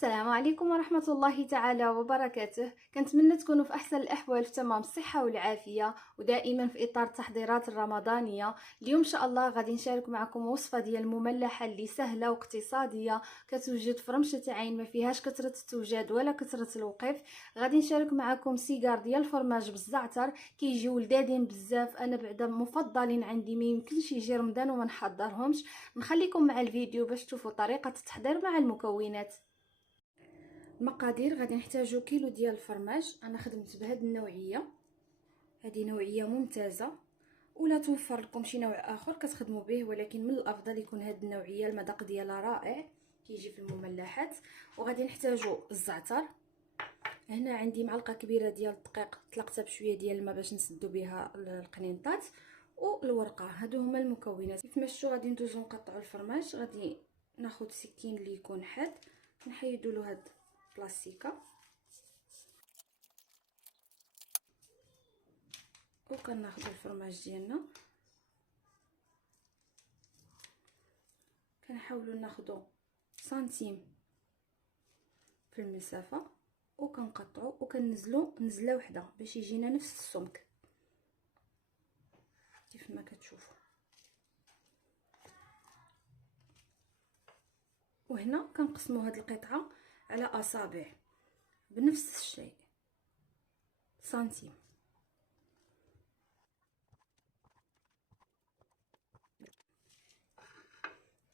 السلام عليكم ورحمة الله تعالى وبركاته. كنتمنى تكونوا في أحسن الأحوال في تمام الصحة والعافية ودائما في إطار التحضيرات الرمضانية. اليوم إن شاء الله غادي نشارك معكم وصفة ديال المملحة اللي سهلة واقتصادية، كتوجد في رمشة عين، ما فيهاش كثرة التوجاد ولا كثرة الوقف. غادي نشارك معكم سيجار ديال الفرماج بالزعتر، كيجيو لذاذين بزاف. انا بعدا مفضلين عندي، ما يمكنش يجي رمضان وما نحضرهمش. نخليكم مع الفيديو باش تشوفوا طريقة التحضير مع المكونات. المقادير: غادي نحتاجو كيلو ديال الفرماج. انا خدمت بهاد النوعيه، هذه نوعيه ممتازه، ولا توفر لكم شي نوع اخر كتخدموا به، ولكن من الافضل يكون هاد النوعيه، المذاق ديالها رائع كيجي في المملحات. وغادي نحتاجو الزعتر. هنا عندي معلقه كبيره ديال الدقيق طلقتها بشويه ديال الماء باش نسدو بها القنينطات، والورقه. هادو هما المكونات. كيف ما شفتوا غادي ندوزو نقطعوا الفرماج. غادي ناخذ سكين اللي يكون حاد، نحيدوا له هاد بلاستيكه، وكناخذ الفرماج ديالنا. كنحاولوا ناخذوا سنتيم في المسافه، وكنقطعوا وكننزلوا نزله وحده باش يجينا نفس السمك كيف ما كتشوفوا. وهنا كنقسموا هاد القطعه على اصابع بنفس الشيء، سنتيم.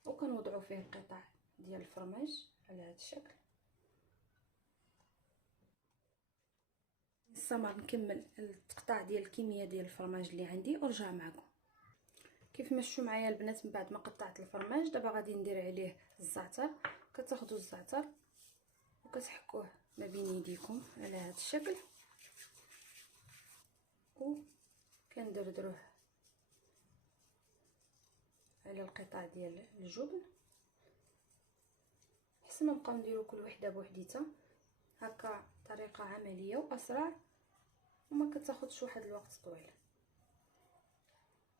وكنوضعوا فيه القطع ديال الفرماج على هذا الشكل. نستمر نكمل التقطاع ديال الكميه ديال الفرماج اللي عندي ورجع معكم. كيف ما شفتوا معايا البنات، من بعد ما قطعت الفرماج دابا غادي ندير عليه الزعتر. كتاخذوا الزعتر وكتحكوه ما بين يديكم على هذا الشكل، وكندردروه على القطع ديال الجبن، حسن ما نبقاو نديرو كل وحده بوحديتها. هكا طريقه عمليه واسرع وما كتاخذش واحد الوقت طويل.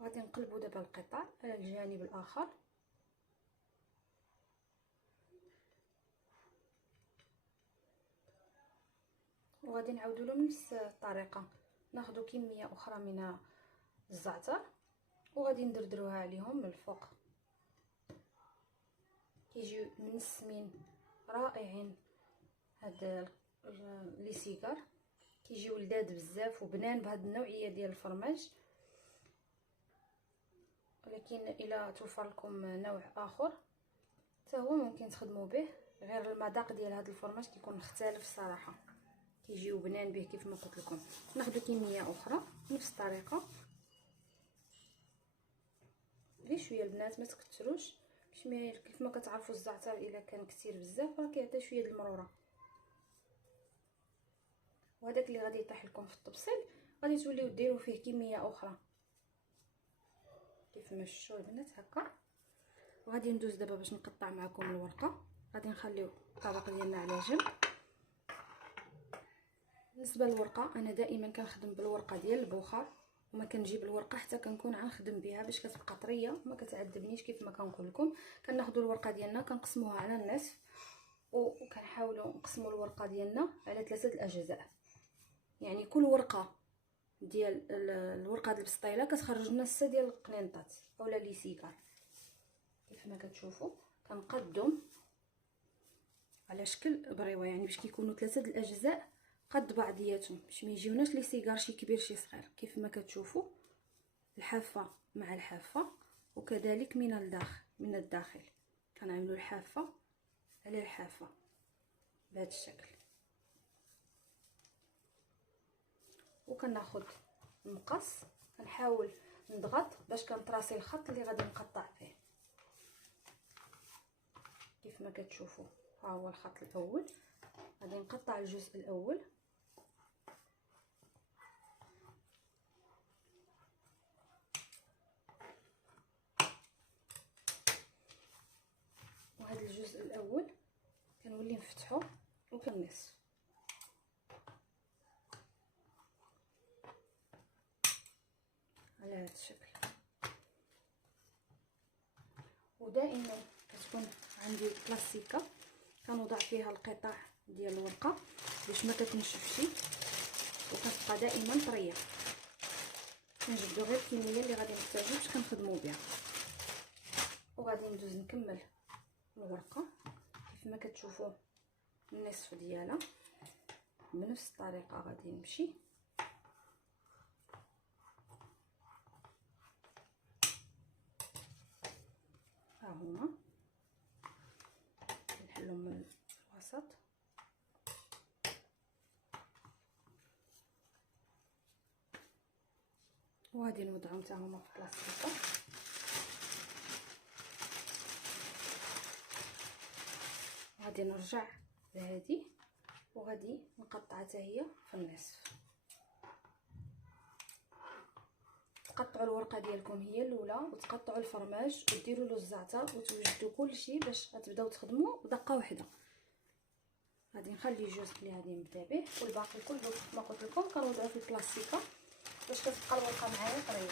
غادي نقلبوا دابا القطع على الجانب الاخر، وغادي نعاودوا له نفس الطريقه. ناخذ كميه اخرى من الزعتر وغادي ندردروها عليهم من الفوق. كيجيو منسمين رائعين. هاد لي سيجار كيجيو لذاذ بزاف وبنان بهاد النوعيه ديال الفرماج. ولكن الا توفر لكم نوع اخر حتى هو ممكن تخدموا به، غير المذاق ديال هاد الفرماج كيكون مختلف الصراحه، كيجيو بنان به كيف ما قلت لكم. ناخذ كميه اخرى نفس الطريقه، غير شويه البنات ما تكثروش، باش ما كيف ما كتعرفوا الزعتر الا كان كثير بزاف راه كيعطي شويه د المروره. وهذاك اللي غادي يطيح لكم في الطبسيل غادي توليو ديروا فيه كميه اخرى كيف ما شفتوا البنات هكا. وغادي ندوز دابا باش نقطع معكم الورقه. غادي نخليو الطبق ديالنا على جنب. بالنسبه للورقه انا دائما كنخدم بالورقه ديال البخار، وما كنجيب الورقه حتى كنكون غنخدم بها باش كتبقى طريه وما كتعذبنيش. كيف ما كنقول لكم كناخذوا الورقه ديالنا كنقسموها على النصف، وكنحاولوا نقسموا الورقه ديالنا على 3 الاجزاء. يعني كل ورقه ديال الورقه د البسطيله كتخرج لنا 6 ديال القنينطات اولا لي سيجار. كيف ما كتشوفوا كنقدهم على شكل بريوه، يعني باش كيكونوا 3 الاجزاء قد بعضياتهم باش ما يجيوناش لي سيجار شي كبير شي صغير. كيف ما كتشوفوا الحافه مع الحافه، وكذلك من الداخل كنعملوا الحافه على الحافه بهذا الشكل. وكناخذ المقص كنحاول نضغط باش كنطراسي الخط اللي غادي نقطع فيه. كيف ما كتشوفوا ها هو الخط الاول. غادي نقطع الجزء الاول وهذا الجزء الاول كنولي نفتحو وكنقص على هذا الشكل. ودائما كتكون عندي بلاستيكه كنوضع فيها القطع ديال الورقه باش ما كتنشفش وكتبقى دائما طريه. كنجبدو غير الكميه اللي غادي نحتاجو باش كنخدمو بها. وغادي ندوز نكمل الورقه كيف ما كتشوفوا النصف ديالها بنفس الطريقه. غادي نمشي ها هما نحلهم من الوسط وغادي نوضعهم حتى هما في بلاصتهم. غادي نرجع لهذه وغادي نقطعها حتى هي في النصف. تقطعوا الورقه ديالكم هي الاولى وتقطعوا الفرماج وديروا له الزعتر وتوجدوا كلشي باش غتبداو تخدموا بدقه واحده. غادي نخلي الجزء اللي غادي نبدا به والباقي كله كما قلت لكم كنوضعوه في البلاستيكه باش كتبقى الورقه معايا طريه.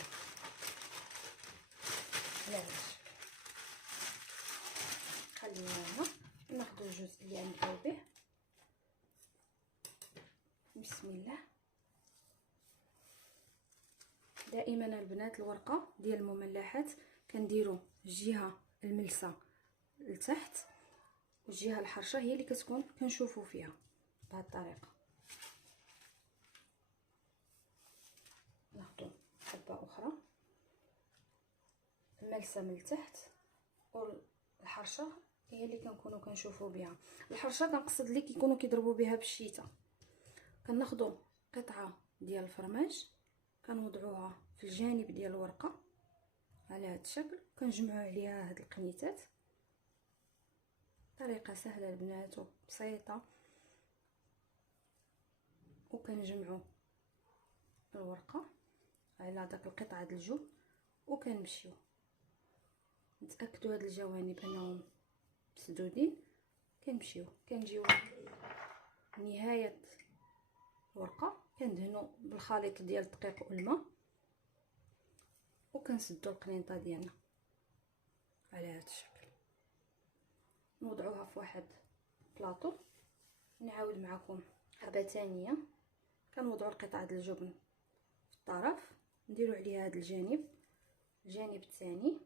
علاش خلينا هنا ناخذ الجزء اللي غنبداو به. بسم الله. دائما البنات الورقه ديال المملحات كنديروا الجهه الملسه لتحت والجهه الحرشه هي اللي كتكون كنشوفوا فيها بهذه الطريقه. ناخذ حبه اخرى الملسه من التحت والحرشه هي اللي كنكونوا كنشوفوا بها. الحرشه كنقصد لي كيكونوا كيضربوا بها بالشيته. كناخذوا قطعه ديال الفرماج كنوضعوها في الجانب ديال الورقه على هذا الشكل. كنجمعوا عليها هاد القنيتات. طريقه سهله البنات وبسيطه. وكنجمعوا الورقه على داك القطعه ديال الجبن وكنمشيو نتاكدوا هاد الجوانب انهم مسدودين. كنمشيو كنجيو نهايه الورقه كندهنوا بالخليط ديال الدقيق والماء وكنسدوا القنيطه ديالنا على هذا الشكل. نوضعوها في واحد بلاطو. نعاود معكم حبه ثانيه. كنوضعوا القطعه ديال الجبن في الطرف نديروا عليها هذا الجانب الثاني.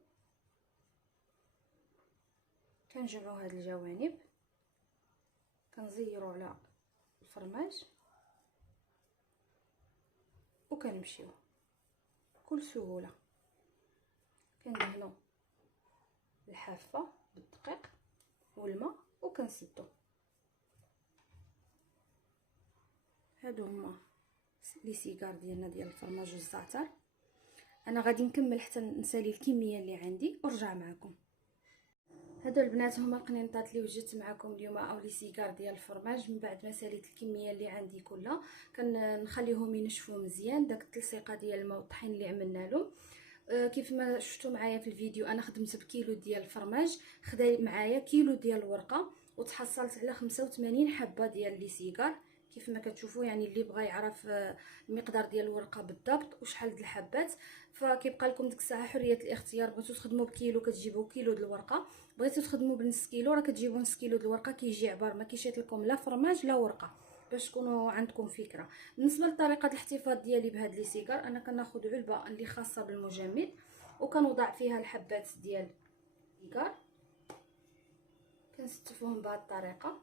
كنجمعوا هاد الجوانب كنزيروا على الفرماج وكنمشيو بكل سهوله. كندهنوا الحافه بالدقيق والماء وكنسدوا. هادو هما لي سيجار ديالنا ديال الفرماج والزعتر. انا غادي نكمل حتى نسالي الكميه اللي عندي ونرجع معكم. هادو البنات هما القنينطات اللي وجدت معكم اليوم او لي سيجار ديال الفرماج. من بعد ما ساليت الكميه اللي عندي كلها كنخليهم ينشفوا مزيان. داك التلصيقه ديال الماء والطحين اللي عملنا له كيف ما شفتوا معايا في الفيديو انا خدمت بكيلو ديال الفرماج خدا معايا كيلو ديال الورقه وتحصلت على 85 حبه ديال لي سيجار. كيف ما كتشوفوا يعني اللي بغى يعرف المقدار ديال الورقه بالضبط وشحال د الحبات فكيبقى لكم ديك الساعه حريه الاختيار. بغيتو تخدموا بكيلو كتجيبوا كيلو د الورقه، بغيتو تخدموا بنص كيلو راه كتجيبوا نص كيلو د الورقه. كيجي عبار ما كيشيط لكم لا فرماج لا ورقه باش تكونوا عندكم فكره. بالنسبه لطريقه الاحتفاظ ديالي بهاد لي سيجار انا كناخذ علبه اللي خاصه بالمجمد وكنوضع فيها الحبات ديال السيجار كنستفهم بهذه الطريقه.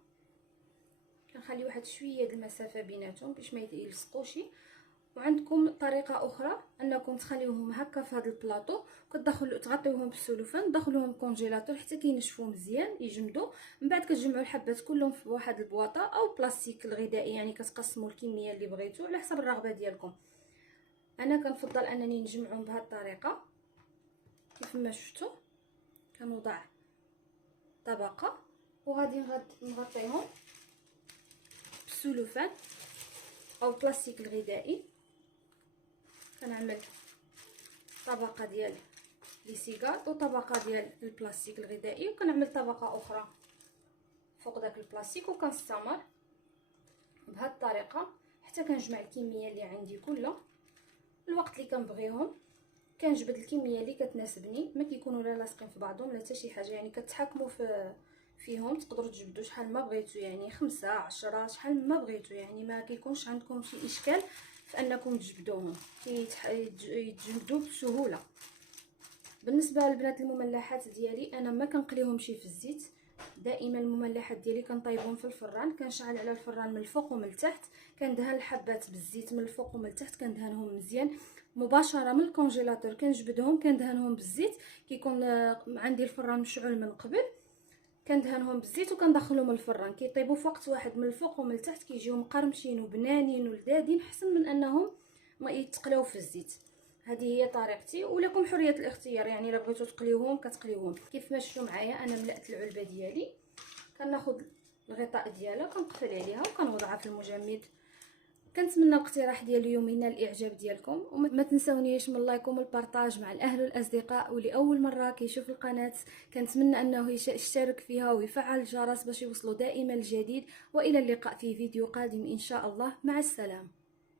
كنخلي واحد شويه د المسافه بيناتهم باش ما يلصقوش. وعندكم طريقه اخرى انكم تخليوهم هكا في هذا البلاطو كتدخلوا تغطيوهم بالسلوفان تدخلوهم الكونجيلاتور حتى كينشفوا مزيان يجمدوا. من بعد كتجمعوا الحبات كلهم في واحد البواطه او بلاستيك الغذائي يعني كتقسموا الكميه اللي بغيتو على حسب الرغبه ديالكم. انا كنفضل انني نجمعهم بهذه الطريقه كيف ما شفتوا. كنوضع طبقه وغادي نغطيهم بالسلوفان او البلاستيك الغذائي. كنعمل طبقه ديال لي سيجار وطبقه ديال البلاستيك الغذائي وكنعمل طبقه اخرى فوق داك البلاستيك وكنستمر بهذه الطريقه حتى كنجمع الكميه اللي عندي كلها. الوقت اللي كنبغيهم كنجبد الكميه اللي كتناسبني ما كيكونوا لا لاصقين في بعضهم لا حتى شي حاجه يعني كتحكموا في فيهم تقدروا تجبدوا شحال ما بغيتوا، يعني 5 10 شحال ما بغيتوا، يعني ما كيكونش عندكم شي اشكال في انكم تجبدوهم، يتجبدوا بسهوله. بالنسبه للبنات المملحات ديالي انا ما كنقليهمش في الزيت، دائما المملحات ديالي كنطيبهم في الفران، كنشعل على الفران من الفوق ومن التحت، كندهن الحبات بالزيت من الفوق ومن التحت، كندهنهم مزيان مباشره من الكونجيلاتور، كنجبدهم كندهنهم بالزيت، كيكون عندي الفران مشعول من قبل، كندهنهم بالزيت وكندخلهم الفران، كيطيبوا في وقت واحد من الفوق ومن التحت، كيجيو مقرمشين وبنانين ولذاذين، احسن من انهم ما يتقلاو في الزيت. هذه هي طريقتي، ولكم حريه الاختيار، يعني الا بغيتو تقليوهم كتقليوهم. كيف ما شفتوا معايا انا ملأت العلبه ديالي، كناخذ الغطاء ديالها كنقفل عليها وكنوضعها في المجمد. كنتمنى الاقتراح ديال اليوم ينال الاعجاب ديالكم، وما تنسونيش من اللايك ومن البارطاج مع الاهل والاصدقاء، واللي اول مره كيشوف القناه كنتمنى انه يشترك فيها ويفعل الجرس باش يوصلوا دائما الجديد. والى اللقاء في فيديو قادم ان شاء الله، مع السلامه.